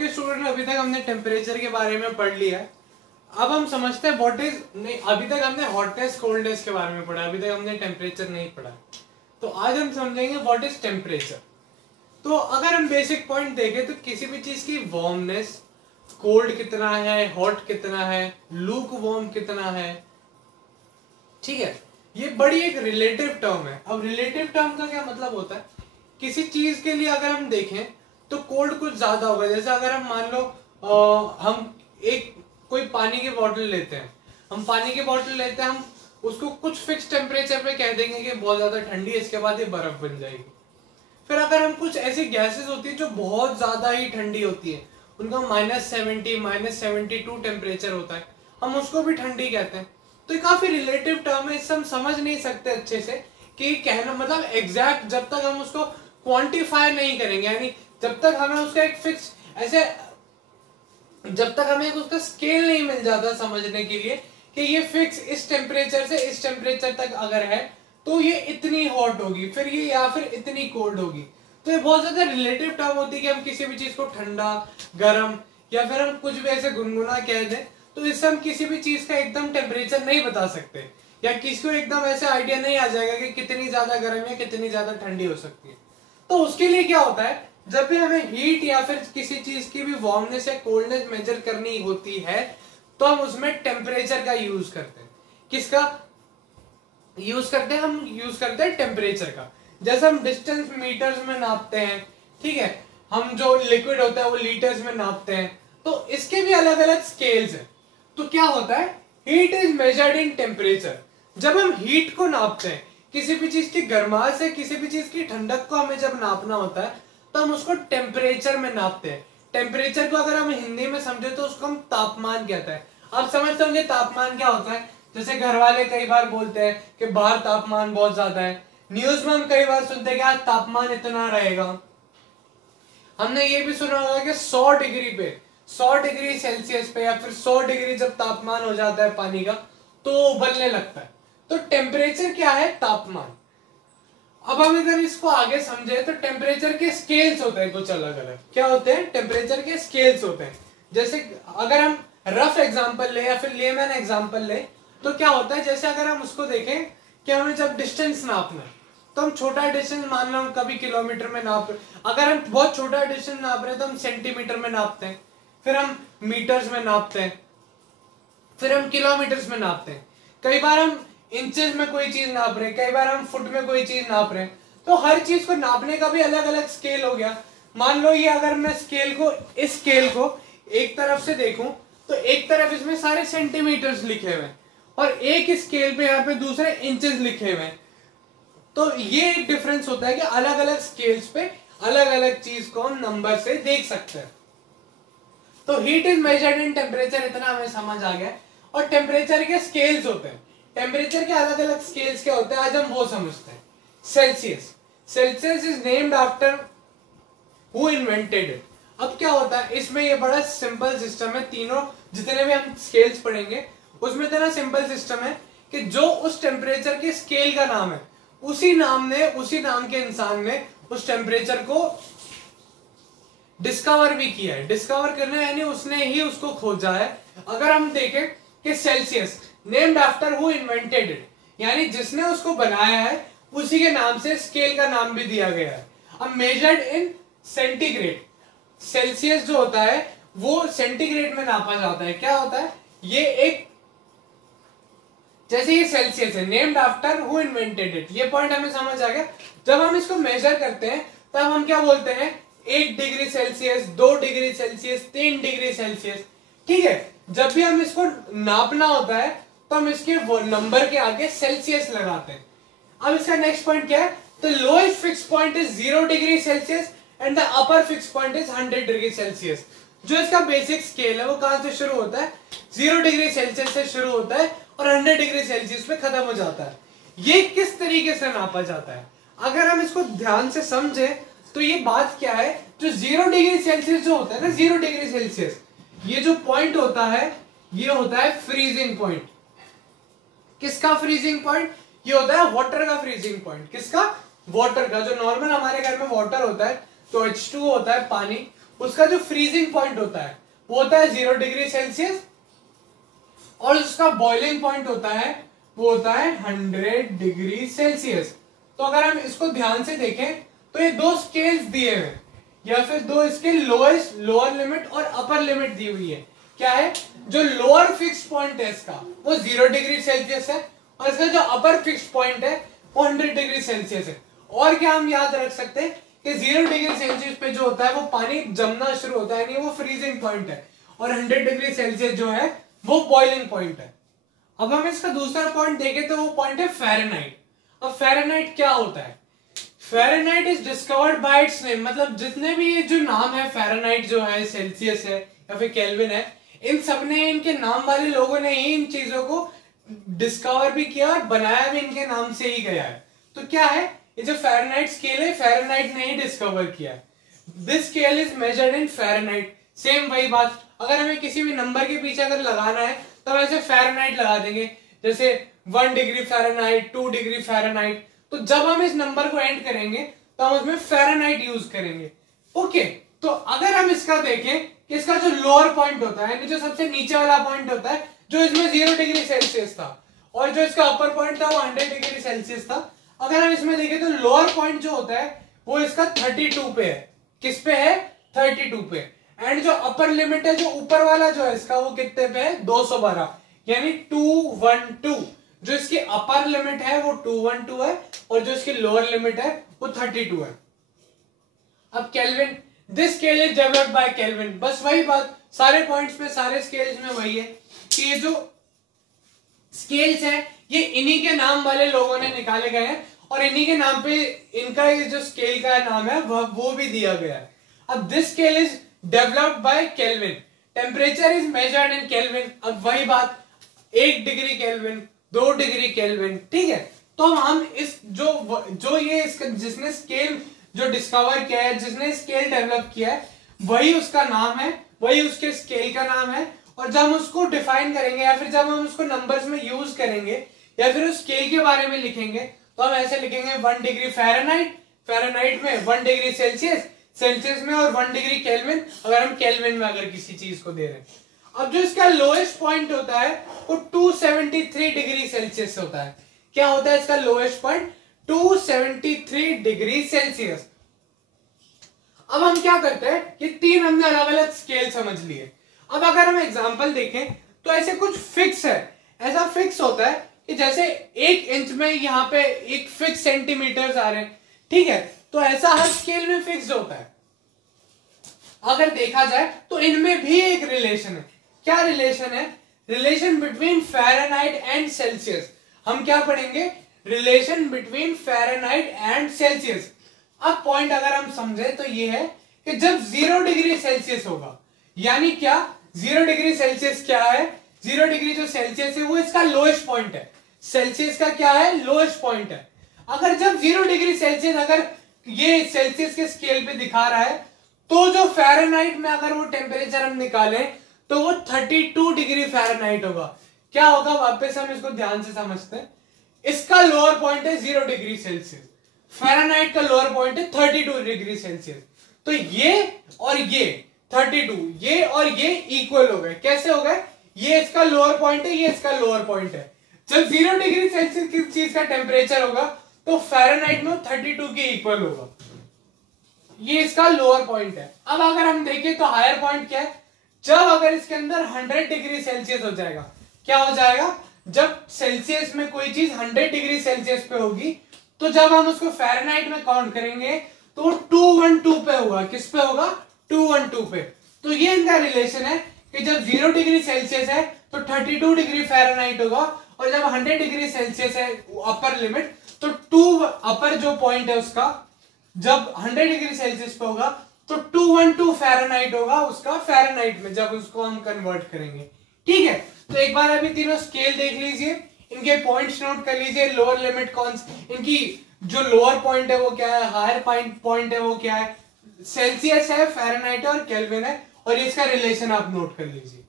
Okay student, अभी तक हमने टेम्परेचर के बारे में पढ़ लिया है। अब हम समझते हैं व्हाट इज, नहीं अभी तक हमने हॉटनेस कोल्डनेस के बारे में पढ़ा, अभी तक हमने टेम्परेचर नहीं पढ़ा। तो आज हम समझेंगे व्हाट इज टेम्परेचर। तो अगर हम बेसिक पॉइंट देखें तो किसी भी चीज की वार्मनेस, कोल्ड कितना है, हॉट कितना है, लूक वार्म कितना है, ठीक है, ये बड़ी एक रिलेटिव टर्म है। अब रिलेटिव टर्म का क्या मतलब होता है, किसी चीज के लिए अगर हम देखें तो कोल्ड कुछ ज्यादा होगा। जैसे अगर हम मान लो हम एक कोई पानी की बोतल लेते हैं, हम पानी की बोतल लेते हैं, हम उसको कुछ फिक्स टेम्परेचर पे कह देंगे कि बहुत ज्यादा ठंडी है, इसके बाद ये बर्फ बन जाएगी। फिर अगर हम कुछ ऐसी गैसेस होती है जो बहुत ज्यादा ही ठंडी होती है, उनका -70 -72 टेम्परेचर होता है, हम उसको भी ठंडी कहते हैं। तो ये काफी रिलेटिव टर्म है, इससे हम समझ नहीं सकते अच्छे से कि कहना मतलब एग्जैक्ट, जब तक हम उसको क्वांटिफाई नहीं करेंगे, यानी जब तक हमें उसका एक फिक्स ऐसे, जब तक हमें उसका स्केल नहीं मिल जाता समझने के लिए कि ये फिक्स इस टेम्परेचर से इस टेम्परेचर तक अगर है तो ये इतनी हॉट होगी, फिर ये या फिर इतनी कोल्ड होगी। तो ये बहुत ज्यादा रिलेटिव टर्म होती है कि हम किसी भी चीज को ठंडा, गर्म या फिर हम कुछ भी ऐसे गुनगुना कह दें, तो इससे हम किसी भी चीज का एकदम टेम्परेचर नहीं बता सकते, या किसी को एकदम ऐसे आइडिया नहीं आ जाएगा कि कितनी ज्यादा गर्म या कितनी ज्यादा ठंडी हो सकती है। तो उसके लिए क्या होता है, जब भी हमें हीट या फिर किसी चीज की भी वार्मनेस या कोल्डनेस मेजर करनी होती है तो हम उसमें टेम्परेचर का यूज करते हैं। किसका यूज करते हैं? हम यूज करते हैं टेम्परेचर का। जैसे हम डिस्टेंस मीटर्स में नापते हैं, ठीक है, हम जो लिक्विड होता है वो लीटर्स में नापते हैं, तो इसके भी अलग अलग स्केल्स हैं। तो क्या होता है, heat is measured in temperature. जब हम हीट को नापते हैं, किसी भी चीज की गर्माहट से किसी भी चीज की ठंडक को हमें जब नापना होता है तो हम उसको टेम्परेचर में नापते हैं। टेम्परेचर को अगर हम हिंदी में समझे तो उसको हम तापमान कहते हैं। आप समझते होंगे तापमान क्या होता है। जैसे घर वाले कई बार बोलते हैं कि बाहर तापमान बहुत ज्यादा है, न्यूज में हम कई बार सुनते हैं कि आज तापमान इतना रहेगा। हमने ये भी सुना होगा कि 100 डिग्री पे, 100 डिग्री सेल्सियस पे या फिर 100 डिग्री जब तापमान हो जाता है पानी का तो उबलने लगता है। तो टेम्परेचर क्या है? तापमान। अब हम अगर इसको आगे समझे तो टेम्परेचर के स्केल्स होते हैं कुछ अलग अलग। क्या होते हैं? टेम्परेचर के स्केल्स होते हैं। जैसे अगर हम रफ एग्जांपल ले या फिर लेमैन एग्जांपल ले तो क्या होता है, जैसे अगर हम उसको देखें कि हमें जब डिस्टेंस नापना है तो हम छोटा डिस्टेंस मान लो हम कभी किलोमीटर में नाप, अगर हम बहुत छोटा डिस्टेंस नाप रहे हैं तो हम सेंटीमीटर में नापते हैं, फिर हम मीटर्स में नापते हैं, फिर हम किलोमीटर्स में नापते हैं, कई बार हम इंचेस में कोई चीज नाप रहे हैं, कई बार हम फुट में कोई चीज नाप रहे हैं। तो हर चीज को नापने का भी अलग अलग स्केल हो गया। मान लो ये अगर मैं स्केल को, इस स्केल को एक तरफ से देखूं तो एक तरफ इसमें सारे सेंटीमीटर्स लिखे हुए हैं और एक स्केल पे यहाँ पे दूसरे इंचेस लिखे हुए हैं। तो ये एक डिफरेंस होता है कि अलग अलग स्केल्स पे अलग अलग चीज को हम नंबर से देख सकते हैं। तो heat is measured in temperature, इतना हमें समझ आ गया। और टेम्परेचर के स्केल्स होते हैं। टेम्परेचर के अलग अलग स्केल्स क्या होते हैं आज हम वो समझते हैं। Celsius, Celsius is named after who invented it. अब क्या होता है इसमें, ये बड़ा सिंपल सिस्टम है। तीनों जितने भी हम स्केल्स पढ़ेंगे उसमें इतना सिंपल सिस्टम है कि जो उस टेम्परेचर के स्केल का नाम है उसी नाम के इंसान ने उस टेम्परेचर को डिस्कवर भी किया है। डिस्कवर करना यानी उसने ही उसको खोजा है। अगर हम देखें कि Celsius named after who invented it, यानी जिसने उसको बनाया है उसी के नाम से स्केल का नाम भी दिया गया है। अब मेजर्ड इन सेंटीग्रेड, सेल्सियस जो होता है वो सेंटीग्रेड में नापा जाता है। क्या होता है ये, एक जैसे ये सेल्सियस है named after who invented it, ये पॉइंट हमें समझ आ गया। जब हम इसको मेजर करते हैं तब हम क्या बोलते हैं, 1 degree Celsius, 2 degree Celsius, 3 degree Celsius, ठीक है। जब भी हम इसको नापना होता है तो हम इसके नंबर के आगे सेल्सियस लगाते हैं। अब इसका नेक्स्ट पॉइंट क्या है, तो lowest fix point is 0 degree Celsius and the upper fix point is 100 degree Celsius. जो इसका बेसिक स्केल है वो कहां से शुरू होता है, 0 डिग्री सेल्सियस से शुरू होता है और 100 डिग्री सेल्सियस पे खत्म हो जाता है। ये किस तरीके से नापा जाता है, अगर हम इसको ध्यान से समझे तो ये बात क्या है, जो 0 डिग्री सेल्सियस जो होता है ना, 0 डिग्री सेल्सियस, ये जो पॉइंट होता है ये होता है फ्रीजिंग पॉइंट। किसका फ्रीजिंग पॉइंट? ये होता है वाटर का फ्रीजिंग पॉइंट। किसका? वाटर का। जो नॉर्मल हमारे घर में वाटर होता है तो H2 होता है पानी, उसका जो फ्रीजिंग पॉइंट होता है वो होता है 0 डिग्री सेल्सियस, और उसका बॉइलिंग पॉइंट होता है वो होता है 100 डिग्री सेल्सियस। तो अगर हम इसको ध्यान से देखें तो ये दो स्केल्स दिए हुए हैं, या फिर दो इसके लोअर लिमिट और अपर लिमिट दी हुई है। क्या है, जो लोअर फिक्स पॉइंट है इसका वो 0 डिग्री सेल्सियस है, और इसका जो अपर फिक्स पॉइंट है वो 100 डिग्री सेल्सियस है। और क्या हम याद रख सकते हैं कि 0 डिग्री सेल्सियस पे जो होता है वो पानी जमना शुरू होता है, नहीं वो फ्रीजिंग पॉइंट है, और 100 डिग्री सेल्सियस जो है वो बॉइलिंग पॉइंट है। अब हम इसका दूसरा पॉइंट देखें तो वो पॉइंट है फ़ारेनहाइट। अब फ़ारेनहाइट क्या होता है, Fahrenheit is discovered by it's name, मतलब जितने भी ये जो नाम है फ़ारेनहाइट जो है, सेल्सियस है या फिर केल्विन है, इन सब ने, इनके नाम वाले लोगों ने ही इन चीजों को डिस्कवर भी किया और बनाया भी इनके नाम से ही गया है। तो क्या है, ये जो फ़ारेनहाइट स्केल है फ़ारेनहाइट ने ही डिस्कवर किया है। This scale is measured in Fahrenheit. Same वही बात, अगर हमें किसी भी नंबर के पीछे अगर लगाना है तो हम ऐसे फ़ारेनहाइट लगा देंगे, जैसे 1 डिग्री फ़ारेनहाइट, 2 डिग्री फ़ारेनहाइट। तो जब हम इस नंबर को एंड करेंगे तो हम उसमें फ़ारेनहाइट यूज करेंगे। ओके, तो अगर हम इसका देखें कि इसका जो लोअर पॉइंट होता है, जो सबसे नीचे वाला पॉइंट होता है, जो इसमें 0 डिग्री सेल्सियस था, और जो इसका अपर पॉइंट था वो 100 डिग्री सेल्सियस था। अगर हम इसमें देखें तो लोअर पॉइंट जो होता है वो इसका 32 पे है। किस पे है, 32 पे। एंड जो अपर लिमिट है, जो ऊपर वाला जो है इसका, वो कितने पे है, 212, यानी 212। जो इसकी अपर लिमिट है वो 212 है, और जो इसकी लोअर लिमिट है वो 32 है। अब kelvin, this scale is developed by kelvin. बस वही बात, सारे पॉइंट्स पे, सारे स्केल्स में वही है कि ये जो स्केल्स है ये इन्हीं के नाम वाले लोगों ने निकाले गए हैं, और इन्हीं के नाम पे इनका ये जो स्केल का नाम है वो भी दिया गया है। अब this scale is developed by kelvin, temperature is measured in kelvin. अब वही बात, 1 डिग्री केल्विन, 2 डिग्री केल्विन, ठीक है। तो हम इस जो ये इसका जिसने स्केल जो डिस्कवर किया है, जिसने स्केल डेवलप किया है, वही उसका नाम है, वही उसके स्केल का नाम है। और जब हम उसको डिफाइन करेंगे या फिर जब हम उसको नंबर्स में यूज करेंगे या फिर उस स्केल के बारे में लिखेंगे तो हम ऐसे लिखेंगे 1 डिग्री फ़ारेनहाइट, फ़ारेनहाइट में 1 डिग्री सेल्सियस, सेल्सियस में, और 1 डिग्री केल्विन, अगर हम केल्विन में अगर किसी चीज को दे रहे हैं। अब जो इसका लोएस्ट पॉइंट होता है वो 273 डिग्री सेल्सियस होता है। क्या होता है इसका लोएस्ट पॉइंट, 273 डिग्री सेल्सियस। अब हम क्या करते हैं, ये 3 हमने अलग अलग स्केल समझ लिए। अब अगर हम एग्जांपल देखें तो ऐसे कुछ फिक्स है, ऐसा फिक्स होता है कि जैसे 1 इंच में यहाँ पे एक फिक्स सेंटीमीटर्स आ रहे हैं, ठीक है। तो ऐसा हर स्केल में फिक्स होता है। अगर देखा जाए तो इनमें भी एक रिलेशन है। क्या रिलेशन है, relation between Fahrenheit and Celsius. हम क्या पढ़ेंगे, relation between Fahrenheit and Celsius. अब पॉइंट अगर हम समझे तो ये है कि जब 0 डिग्री सेल्सियस होगा, यानी क्या, 0 डिग्री सेल्सियस क्या है, 0 डिग्री जो सेल्सियस है वो इसका लोएस्ट पॉइंट है, सेल्सियस का क्या है, लोएस्ट पॉइंट है। अगर जब 0 डिग्री सेल्सियस अगर ये सेल्सियस के स्केल पे दिखा रहा है, तो जो फ़ारेनहाइट में अगर वो टेम्परेचर हम निकालें तो वो 32 डिग्री फ़ारेनहाइट होगा। क्या होगा, वापस हम इसको ध्यान से समझते हैं। इसका लोअर पॉइंट है 0 डिग्री सेल्सियस, फ़ारेनहाइट का लोअर पॉइंट है 32 डिग्री सेल्सियस। तो ये और ये 32, ये और ये इक्वल हो गए। कैसे हो गए, ये इसका लोअर पॉइंट है, ये इसका लोअर पॉइंट है। जब 0 डिग्री सेल्सियस किस चीज का टेम्परेचर होगा तो फ़ारेनहाइट में 32 के इक्वल होगा। ये इसका लोअर पॉइंट है। अब अगर हम देखें तो हायर पॉइंट क्या है, जब अगर इसके अंदर 100 डिग्री सेल्सियस हो जाएगा। क्या हो जाएगा, जब सेल्सियस में कोई चीज 100 डिग्री सेल्सियस पे होगी तो जब हम उसको फ़ारेनहाइट में काउंट करेंगे तो 212 पे होगा। किस पे होगा, 212 पे। तो ये इनका रिलेशन है कि जब 0 डिग्री सेल्सियस है तो 32 डिग्री फ़ारेनहाइट होगा, और जब 100 डिग्री सेल्सियस है अपर लिमिट तो 2 अपर जो पॉइंट है उसका जब 100 डिग्री सेल्सियस पे होगा तो 212 फ़ारेनहाइट होगा उसका फ़ारेनहाइट में, जब उसको हम कन्वर्ट करेंगे। ठीक है, तो एक बार अभी तीनों स्केल देख लीजिए, इनके पॉइंट्स नोट कर लीजिए। लोअर लिमिट कौन, इनकी जो लोअर पॉइंट है वो क्या है, हायर पॉइंट है वो क्या है, सेल्सियस है, फ़ारेनहाइट है और केल्विन है, और इसका रिलेशन आप नोट कर लीजिए।